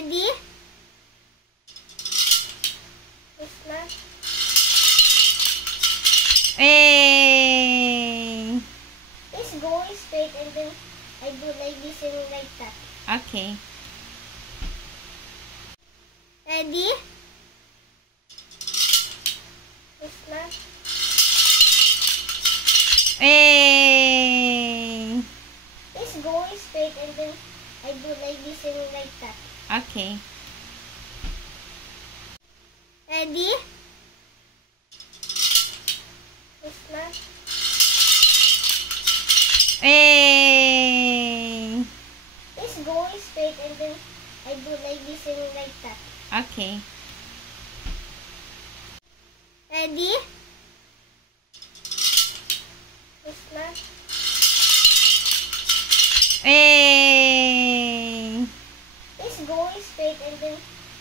Ready? It's not. Hey. It's going straight and then I do like this and like that. Okay. Ready? It's not. Hey. It's going straight and then I do like this and like that. Okay. Ready? It's not. Hey. It's going straight and then I do like this and like that. Okay. Ready? It's not. Hey. It's going straight and then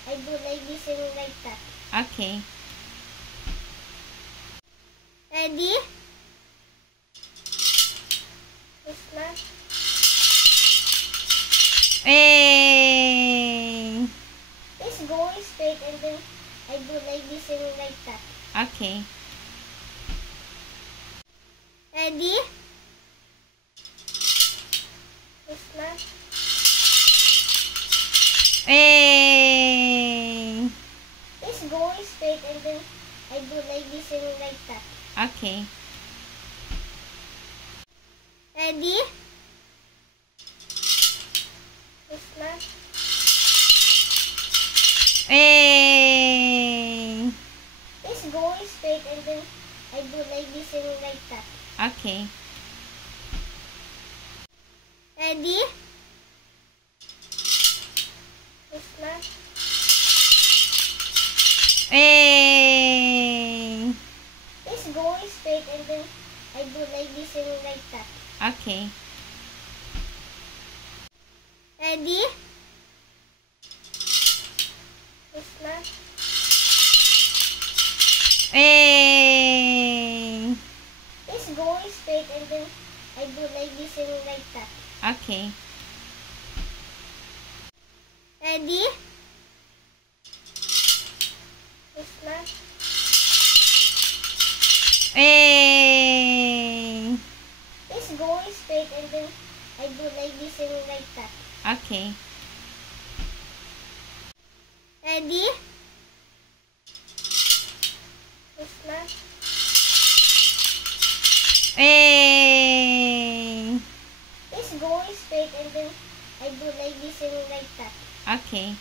I do like this and like that. Okay. Ready? It's not. Hey. It's going straight and then I do like this and like that. Okay. Ready? It's not. Hey. It's going straight and then I do like this and like that. Okay. Ready? It's not. Hey. It's going straight and then I do like this and like that. Okay. Ready? It's not. Hey. It's going straight and then I do like this and like that. Okay. Ready? It's not. Hey. It's going straight and then I do like this and like that. Okay. Ready? It's not. Hey. It's going straight and then I do like this and like that. Okay. Ready? It's not. Hey. It's going straight and then I do like this and like that. Okay.